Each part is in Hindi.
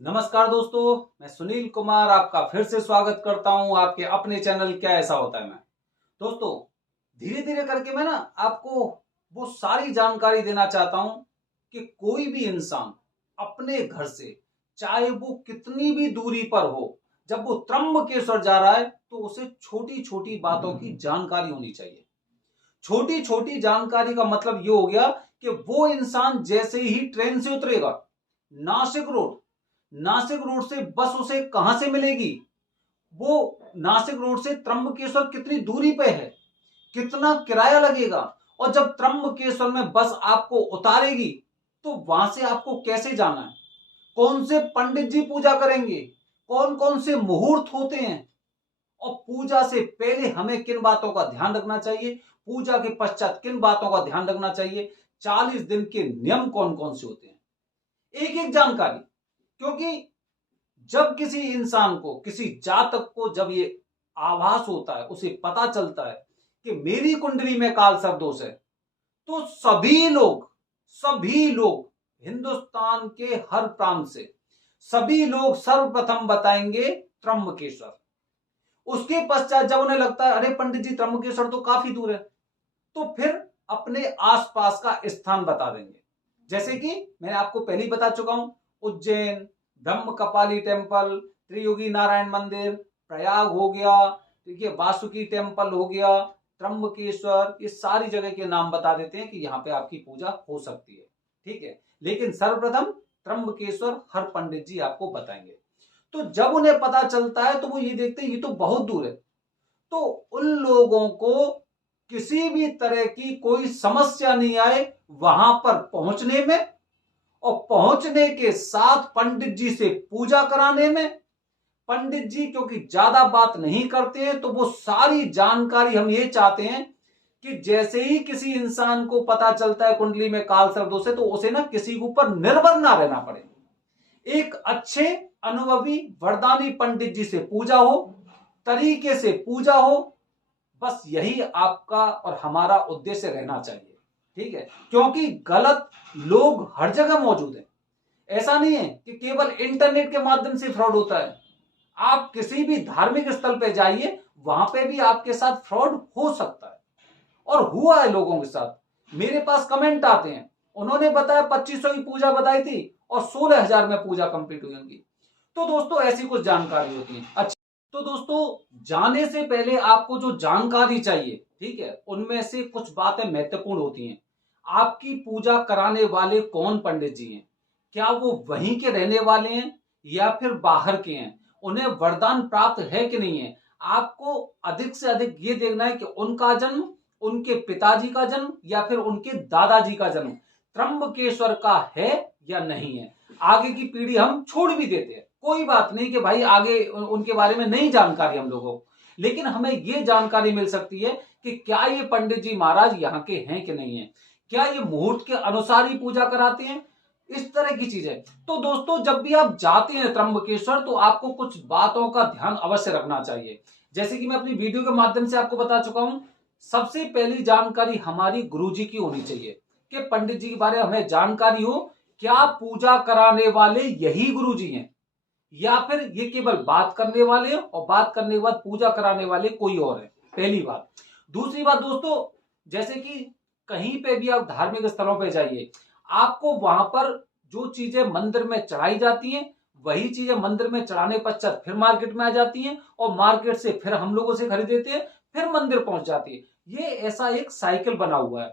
नमस्कार दोस्तों, मैं सुनील कुमार आपका फिर से स्वागत करता हूं आपके अपने चैनल क्या ऐसा होता है में। दोस्तों, धीरे धीरे करके मैं ना आपको वो सारी जानकारी देना चाहता हूं कि कोई भी इंसान अपने घर से, चाहे वो कितनी भी दूरी पर हो, जब वो त्र्यंबकेश्वर जा रहा है तो उसे छोटी छोटी बातों की जानकारी होनी चाहिए। छोटी छोटी जानकारी का मतलब ये हो गया कि वो इंसान जैसे ही ट्रेन से उतरेगा, नासिक रोड नासिक रोड से बस उसे कहां से मिलेगी, वो नासिक रोड से त्र्यंबकेश्वर कितनी दूरी पे है, कितना किराया लगेगा, और जब त्र्यंबकेश्वर में बस आपको उतारेगी तो वहां से आपको कैसे जाना है, कौन से पंडित जी पूजा करेंगे, कौन कौन से मुहूर्त होते हैं, और पूजा से पहले हमें किन बातों का ध्यान रखना चाहिए, पूजा के पश्चात किन बातों का ध्यान रखना चाहिए, 40 दिन के नियम कौन कौन से होते हैं, एक एक जानकारी। क्योंकि जब किसी इंसान को, किसी जातक को जब ये आभास होता है, उसे पता चलता है कि मेरी कुंडली में काल सर्प है, तो सभी लोग हिंदुस्तान के हर प्रांत से सभी लोग सर्वप्रथम बताएंगे त्र्यंबकेश्वर। उसके पश्चात जब उन्हें लगता है अरे पंडित जी त्र्यंबकेश्वर तो काफी दूर है, तो फिर अपने आसपास का स्थान बता देंगे। जैसे कि मैंने आपको पहले ही बता चुका हूं, उज्जैन, ब्रह्म कपाली टेम्पल, त्रियोगी नारायण मंदिर, प्रयाग हो गया, ठीक है, वासुकी टेम्पल हो गया, त्र्यंबकेश्वर, ये सारी जगह के नाम बता देते हैं कि यहाँ पे आपकी पूजा हो सकती है। ठीक है, लेकिन सर्वप्रथम त्र्यंबकेश्वर हर पंडित जी आपको बताएंगे। तो जब उन्हें पता चलता है तो वो ये देखते हैं ये तो बहुत दूर है, तो उन लोगों को किसी भी तरह की कोई समस्या नहीं आए वहां पर पहुंचने में, और पहुंचने के साथ पंडित जी से पूजा कराने में। पंडित जी क्योंकि ज्यादा बात नहीं करते हैं, तो वो सारी जानकारी हम ये चाहते हैं कि जैसे ही किसी इंसान को पता चलता है कुंडली में काल सर्प दोष है, तो उसे ना किसी के ऊपर निर्भर ना रहना पड़े, एक अच्छे अनुभवी वरदानी पंडित जी से पूजा हो, तरीके से पूजा हो। बस यही आपका और हमारा उद्देश्य रहना चाहिए। ठीक है, क्योंकि गलत लोग हर जगह मौजूद हैं। ऐसा नहीं है कि केवल इंटरनेट के माध्यम से फ्रॉड होता है। आप किसी भी धार्मिक स्थल पे जाइए, वहां पे भी आपके साथ फ्रॉड हो सकता है, और हुआ है लोगों के साथ। मेरे पास कमेंट आते हैं, उन्होंने बताया 2500 की पूजा बताई थी और 16,000 में पूजा कंप्लीट हुई होगी। तो दोस्तों ऐसी कुछ जानकारी होती है। अच्छा, तो दोस्तों जाने से पहले आपको जो जानकारी चाहिए, ठीक है, उनमें से कुछ बातें महत्वपूर्ण होती हैं। आपकी पूजा कराने वाले कौन पंडित जी हैं, क्या वो वहीं के रहने वाले हैं या फिर बाहर के हैं, उन्हें वरदान प्राप्त है कि नहीं है। आपको अधिक से अधिक ये देखना है कि उनका जन्म, उनके पिताजी का जन्म या फिर उनके दादाजी का जन्म त्र्यंबकेश्वर का है या नहीं है। आगे की पीढ़ी हम छोड़ भी देते हैं, कोई बात नहीं कि भाई आगे उनके बारे में नहीं जानकारी हम लोगों को, लेकिन हमें ये जानकारी मिल सकती है कि क्या ये पंडित जी महाराज यहाँ के हैं कि नहीं है, क्या ये मुहूर्त के अनुसार ही पूजा कराते हैं, इस तरह की चीजें। तो दोस्तों जब भी आप जाते हैं त्र्यंबकेश्वर, तो आपको कुछ बातों का ध्यान अवश्य रखना चाहिए। जैसे कि मैं अपनी वीडियो के माध्यम से आपको बता चुका हूं, सबसे पहली जानकारी हमारी गुरुजी की होनी चाहिए कि पंडित जी के बारे में हमें जानकारी हो, क्या पूजा कराने वाले यही गुरुजी हैं या फिर ये केवल बात करने वाले हैं और बात करने के बाद पूजा कराने वाले कोई और है, पहली बात। दूसरी बात दोस्तों, जैसे कि कहीं पे भी आप धार्मिक स्थलों पे जाइए, आपको वहां पर जो चीजें मंदिर में चढ़ाई जाती हैं, वही चीजें मंदिर में चढ़ाने पश्चात फिर मार्केट में आ जाती हैं, और मार्केट से फिर हम लोगों से खरीदेते हैं, फिर मंदिर पहुंच जाती है। ये ऐसा एक साइकिल बना हुआ है।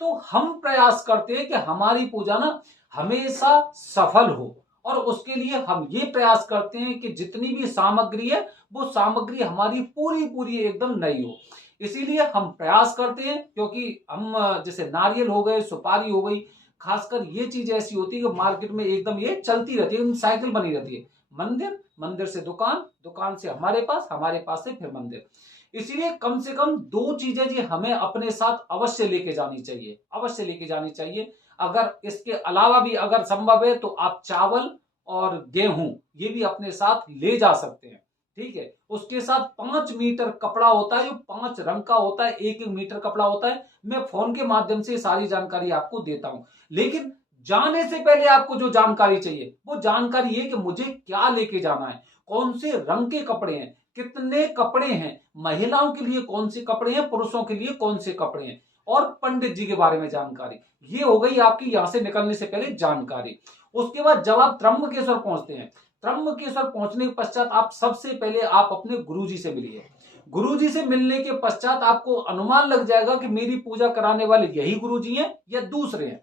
तो हम प्रयास करते हैं कि हमारी पूजा ना हमेशा सफल हो, और उसके लिए हम ये प्रयास करते हैं कि जितनी भी सामग्री है, वो सामग्री हमारी पूरी पूरी एकदम नई हो। इसीलिए हम प्रयास करते हैं, क्योंकि हम जैसे नारियल हो गए, सुपारी हो गई, खासकर ये चीज ऐसी होती है कि मार्केट में एकदम ये चलती रहती है, साइकिल बनी रहती है। मंदिर, मंदिर से दुकान, दुकान से हमारे पास, हमारे पास से फिर मंदिर। इसीलिए कम से कम दो चीजें जी हमें अपने साथ अवश्य लेके जानी चाहिए, अवश्य लेके जानी चाहिए। अगर इसके अलावा भी अगर संभव है तो आप चावल और गेहूं ये भी अपने साथ ले जा सकते हैं। ठीक है, उसके साथ 5 मीटर कपड़ा होता है, जो 5 रंग का होता है, 1-1 मीटर कपड़ा होता है। मैं फोन के माध्यम से सारी जानकारी आपको देता हूं, लेकिन जाने से पहले आपको जो जानकारी चाहिए वो जानकारी ये कि मुझे क्या लेके जाना है, कौन से रंग के कपड़े हैं, कितने कपड़े हैं, महिलाओं के लिए कौन से कपड़े हैं, पुरुषों के लिए कौन से कपड़े हैं, और पंडित जी के बारे में जानकारी। ये हो गई आपकी यहां से निकलने से पहले जानकारी। उसके बाद जब आप त्र्यंबकेश्वर पहुंचते हैं, त्र्यंबकेश्वर पहुंचने के पश्चात आप सबसे पहले आप अपने गुरुजी से मिलिए। गुरुजी से मिलने के पश्चात आपको अनुमान लग जाएगा कि मेरी पूजा कराने वाले यही गुरुजी हैं या दूसरे हैं,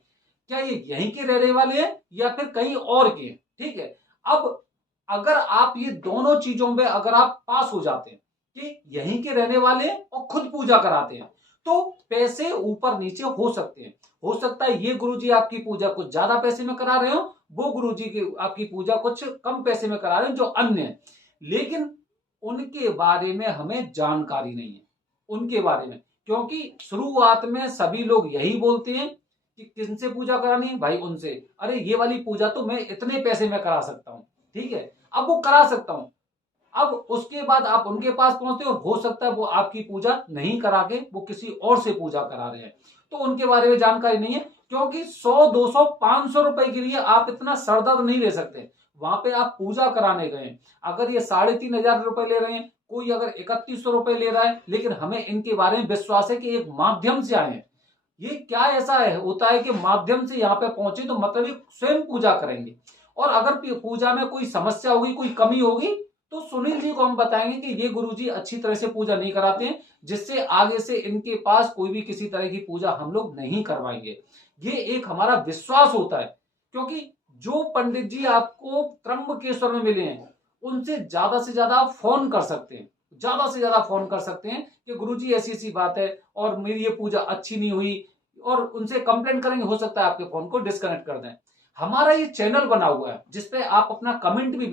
क्या ये यहीं के रहने वाले हैं या फिर कहीं और के हैं। ठीक है, अब अगर आप ये दोनों चीजों में अगर आप पास हो जाते हैं कि यहीं के रहने वाले हैं और खुद पूजा कराते हैं, तो पैसे ऊपर नीचे हो सकते हैं। हो सकता है ये गुरुजी आपकी पूजा कुछ ज्यादा पैसे में करा रहे हो, वो गुरुजी की आपकी पूजा कुछ कम पैसे में करा रहे हैं जो अन्य है, लेकिन उनके बारे में हमें जानकारी नहीं है उनके बारे में। क्योंकि शुरुआत में सभी लोग यही बोलते हैं कि किनसे पूजा करानी है भाई, उनसे, अरे ये वाली पूजा तो मैं इतने पैसे में करा सकता हूं। ठीक है, अब वो करा सकता हूं, अब उसके बाद आप उनके पास पहुंचते हो, हो सकता है वो आपकी पूजा नहीं करा के वो किसी और से पूजा करा रहे हैं, तो उनके बारे में जानकारी नहीं है। क्योंकि 100 200 500 रुपए के लिए आप इतना सरदर्द नहीं ले सकते। वहां पे आप पूजा कराने गए, अगर ये 3,500 रुपए ले रहे हैं, कोई अगर 3100 रुपए ले रहा है, लेकिन हमें इनके बारे में विश्वास है कि एक माध्यम से आए हैं। ये क्या ऐसा है होता है कि माध्यम से यहाँ पे पहुंचे तो मतलब ये स्वयं पूजा करेंगे, और अगर पूजा में कोई समस्या होगी, कोई कमी होगी, तो सुनील जी को हम बताएंगे कि ये गुरुजी अच्छी तरह से पूजा नहीं कराते हैं, जिससे आगे से इनके पास कोई भी किसी तरह की पूजा हम लोग नहीं करवाएंगे। ये एक हमारा विश्वास होता है, क्योंकि जो पंडित जी आपको त्र्यंबकेश्वर में मिले हैं उनसे ज्यादा से ज्यादा आप फोन कर सकते हैं, ज्यादा से ज्यादा फोन कर सकते हैं कि गुरुजी ऐसी ऐसी बात है और मेरी ये पूजा अच्छी नहीं हुई, और उनसे कंप्लेंट करेंगे, हो सकता है आपके फोन को डिस्कनेक्ट कर दें। हमारा ये चैनल बना हुआ है जिसपे आप अपना कमेंट भी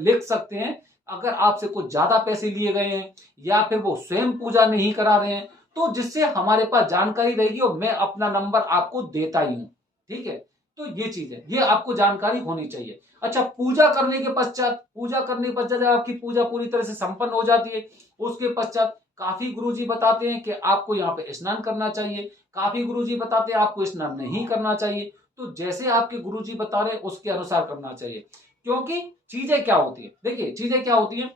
लिख सकते हैं। अगर आपसे कुछ ज्यादा पैसे लिए गए हैं या फिर वो स्वयं पूजा नहीं करा रहे हैं, तो जिससे हमारे पास जानकारी रहेगी और मैं अपना नंबर आपको देता ही हूं। ठीक है, तो ये चीज है, ये आपको जानकारी होनी चाहिए। अच्छा, पूजा करने के पश्चात, जब आपकी पूजा पूरी तरह से संपन्न हो जाती है, उसके पश्चात काफी गुरुजी बताते हैं कि आपको यहाँ पे स्नान करना चाहिए, काफी गुरुजी बताते हैं आपको स्नान नहीं करना चाहिए। तो जैसे आपके गुरुजी बता रहे हैं उसके अनुसार करना चाहिए। क्योंकि चीजें क्या होती है, देखिए चीजें क्या होती है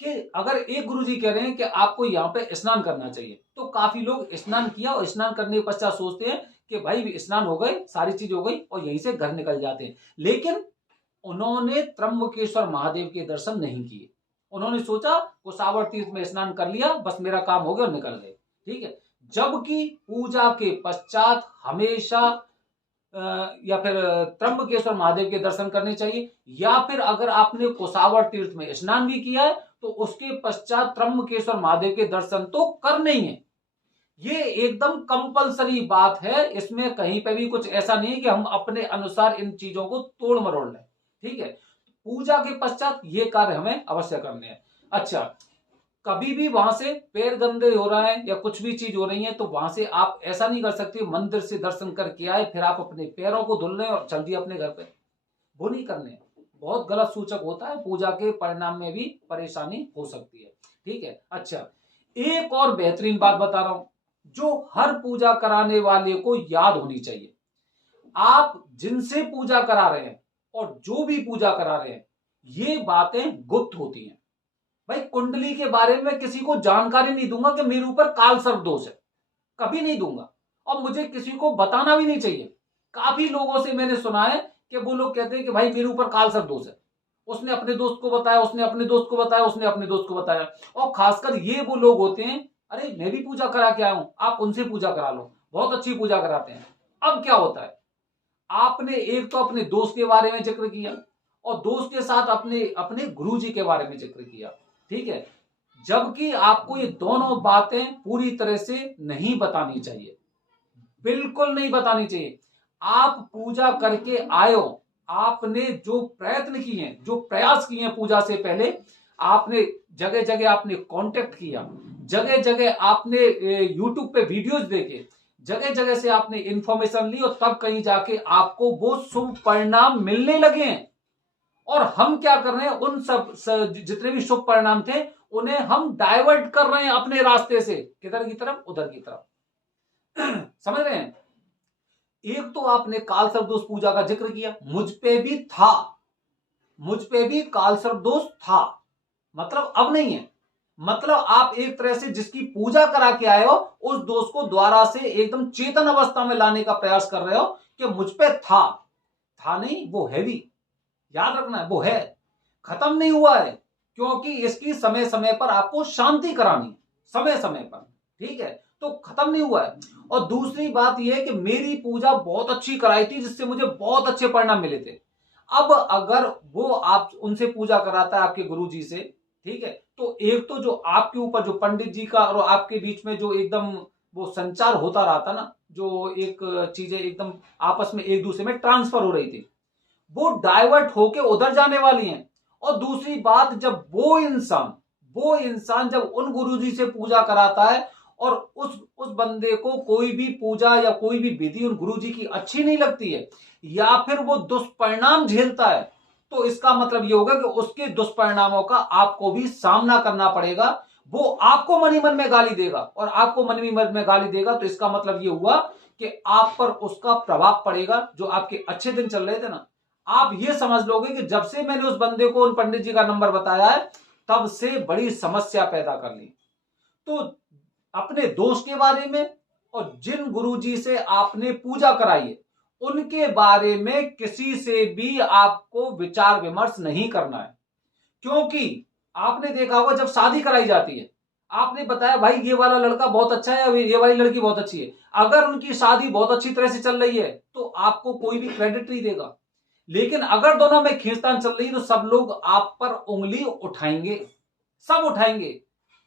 कि अगर एक गुरुजी कह रहे हैं कि आपको यहाँ पे स्नान करना चाहिए, तो काफी लोग स्नान किया और स्नान करने के पश्चात सोचते हैं कि भाई स्नान हो गए, सारी चीज हो गई, और यहीं से घर निकल जाते हैं। लेकिन उन्होंने त्र्यंबकेश्वर महादेव के दर्शन नहीं किए। उन्होंने सोचा कुसावर तीर्थ में स्नान कर लिया, बस मेरा काम हो गया, और निकल गए। ठीक है, जबकि पूजा के पश्चात हमेशा या फिर त्र्यंबकेश्वर महादेव के दर्शन करने चाहिए, या फिर अगर आपने कुसावर तीर्थ में स्नान भी किया है तो उसके पश्चात त्र्यंबकेश्वर महादेव के दर्शन तो करने ही है। ये एकदम कंपलसरी बात है, इसमें कहीं पे भी कुछ ऐसा नहीं है कि हम अपने अनुसार इन चीजों को तोड़ मरोड़ लें। ठीक है, पूजा के पश्चात ये कार्य हमें अवश्य करने हैं। अच्छा, कभी भी वहां से पैर गंदे हो रहा है या कुछ भी चीज हो रही है, तो वहां से आप ऐसा नहीं कर सकते मंदिर से दर्शन करके आए फिर आप अपने पैरों को धुल रहे और चल दिए अपने घर पे, वो नहीं करने। बहुत गलत सूचक होता है, पूजा के परिणाम में भी परेशानी हो सकती है। ठीक है, अच्छा, एक और बेहतरीन बात बता रहा हूं जो हर पूजा कराने वाले को याद होनी चाहिए। आप जिनसे पूजा करा रहे हैं और जो भी पूजा करा रहे हैं, ये बातें गुप्त होती हैं। भाई कुंडली के बारे में किसी को जानकारी नहीं दूंगा कि मेरे ऊपर काल सर्प दोष है, कभी नहीं दूंगा, और मुझे किसी को बताना भी नहीं चाहिए। काफी लोगों से मैंने सुना है कि वो लोग कहते हैं कि भाई मेरे ऊपर काल सर्प दोष है, उसने अपने दोस्त को बताया, उसने अपने दोस्त को बताया, उसने अपने दोस्त को बताया। और खासकर ये वो लोग होते हैं, अरे मैं भी पूजा करा के आया हूं, आप उनसे पूजा करा लो, बहुत अच्छी पूजा कराते हैं। अब क्या होता है, आपने एक तो अपने दोस्त के बारे में जिक्र किया और दोस्त के साथ अपने अपने गुरुजी के बारे में जिक्र किया। ठीक है, जबकि आपको ये दोनों बातें पूरी तरह से नहीं बतानी चाहिए, बिल्कुल नहीं बतानी चाहिए। आप पूजा करके आयो, आपने जो प्रयत्न किए हैं, जो प्रयास किए हैं पूजा से पहले, आपने जगह जगह आपने कांटेक्ट किया, जगह जगह आपने यूट्यूब पे वीडियोस देखे, जगह जगह से आपने इंफॉर्मेशन ली, और तब कहीं जाके आपको वो शुभ परिणाम मिलने लगे हैं। और हम क्या कर रहे हैं, उन सब जितने भी शुभ परिणाम थे उन्हें हम डाइवर्ट कर रहे हैं अपने रास्ते से, किधर की तरफ, उधर की तरफ। समझ रहे हैं? एक तो आपने काल सर्प दोष पूजा का जिक्र किया, मुझ पे भी था, मुझ पे भी काल सर्प दोष था, मतलब अब नहीं है। मतलब आप एक तरह से जिसकी पूजा करा के आए हो उस दोष को द्वारा से एकदम चेतन अवस्था में लाने का प्रयास कर रहे हो कि मुझ पे था नहीं, वो है भी, याद रखना है, वो है, खत्म नहीं हुआ है, क्योंकि इसकी समय समय पर आपको शांति करानी है, समय समय पर, ठीक है, तो खत्म नहीं हुआ है। और दूसरी बात यह है कि मेरी पूजा बहुत अच्छी कराई थी जिससे मुझे बहुत अच्छे परिणाम मिले थे। अब अगर वो आप उनसे पूजा कराता है आपके गुरु जी से, ठीक है, तो एक तो जो आपके ऊपर जो पंडित जी का और आपके बीच में जो एकदम वो संचार होता रहा था ना, जो एक चीजें एकदम आपस में एक दूसरे में ट्रांसफर हो रही थी, वो डाइवर्ट होके उधर जाने वाली हैं। और दूसरी बात, जब वो इंसान जब उन गुरुजी से पूजा कराता है और उस बंदे को कोई भी पूजा या कोई भी विधि उन गुरुजी की अच्छी नहीं लगती है या फिर वो दुष्परिणाम झेलता है, तो इसका मतलब ये होगा कि उसके दुष्परिणामों का आपको भी सामना करना पड़ेगा। वो आपको मन ही मन में गाली देगा, और आपको मन ही मन में गाली देगा तो इसका मतलब ये हुआ कि आप पर उसका प्रभाव पड़ेगा। जो आपके अच्छे दिन चल रहे थे ना, आप ये समझ लोगे कि जब से मैंने उस बंदे को उन पंडित जी का नंबर बताया है तब से बड़ी समस्या पैदा कर ली। तो अपने दोस्त के बारे में और जिन गुरुजी से आपने पूजा कराई है उनके बारे में किसी से भी आपको विचार विमर्श नहीं करना है। क्योंकि आपने देखा होगा जब शादी कराई जाती है, आपने बताया भाई ये वाला लड़का बहुत अच्छा है, ये वाली लड़की बहुत अच्छी है, अगर उनकी शादी बहुत अच्छी तरह से चल रही है तो आपको कोई भी क्रेडिट नहीं देगा। लेकिन अगर दोनों में खींचतान चल रही है तो सब लोग आप पर उंगली उठाएंगे, सब उठाएंगे,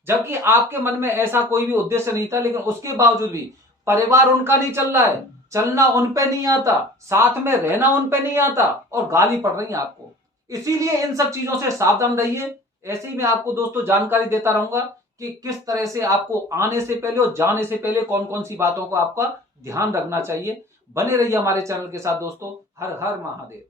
जबकि आपके मन में ऐसा कोई भी उद्देश्य नहीं था। लेकिन उसके बावजूद भी परिवार उनका नहीं चल रहा है, चलना उन पे नहीं आता, साथ में रहना उन पे नहीं आता, और गाली पड़ रही है आपको। इसीलिए इन सब चीजों से सावधान रहिए। ऐसे ही मैं आपको दोस्तों जानकारी देता रहूंगा कि किस तरह से आपको आने से पहले और जाने से पहले कौन कौन सी बातों को आपका ध्यान रखना चाहिए। बने रहिए हमारे चैनल के साथ दोस्तों। हर हर महादेव।